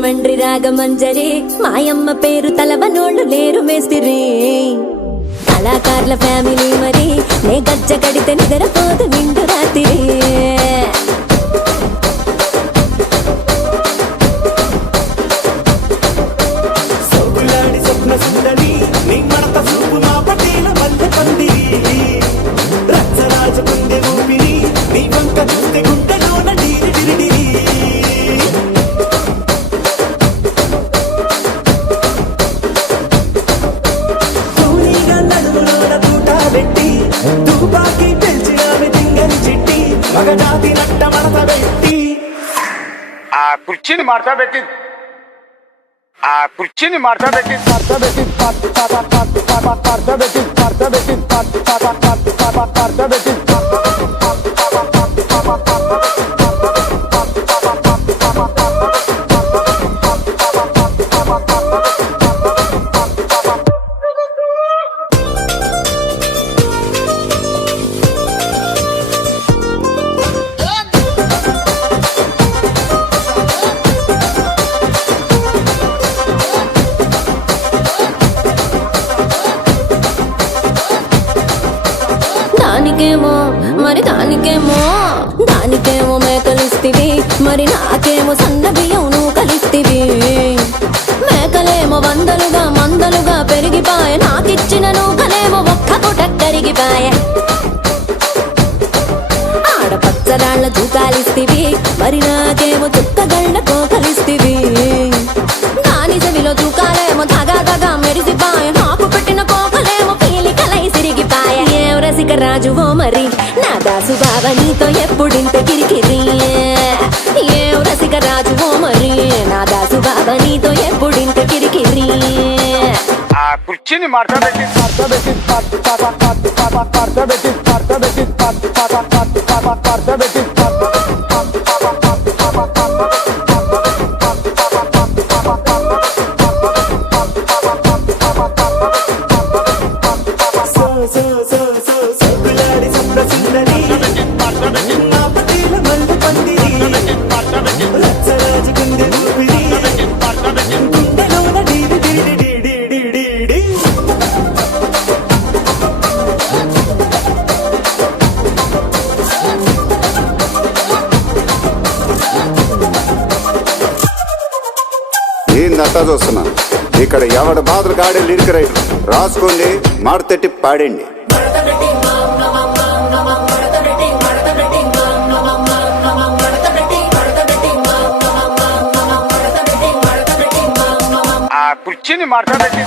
రాజమండ్రి రాగమంజరి మాయమ్మ పేరు తలవనోళ్ళు లేరు మేస్తిరి కళాకారుల ఫ్యామిలీ మరి నే గజ్జ కడితే నిద్రపోదు నిండు రాత్రి కుర్చీని మార్చబెట్టి దానికేమో మేకలిస్తివి మరి నాకేమో సన్న బియ్యం నువ్వు కలిస్తివి మేకలేమో వందలుగా మందలుగా పెరిగిపాయ నాకిచ్చిన నూకలేమో ఒక్క పూట కరిగిపాయ ఆడపచ్చరాళ్ళ తూకాలిస్తివి మరి నాకేమో చుక్కగళ్ళ కోకలిస్తివి దాని చెవిలో తూకాలేమో దగా మెరిసిపాయ నాకు పెట్టిన కోకలేమో పీలికలై సిరిగిపాయ ఏం రసిక రాజువో మరి నా దాసు బావ నీతో ఎప్పుడింత కిరికిరి ఏం రసిక రాజువో మరి నా దాసు బావ నీతో ఎప్పుడింత కిరికిరి కుర్చీని మార్చబెట్టి ఏందంతా చూస్తున్నా ఇక్కడ ఎవడ బాధలు గాడే లిరిక్ రైటర్ రాసుకోండి మాడతెట్టి పాడండి. కుర్చీని మార్చబెట్టి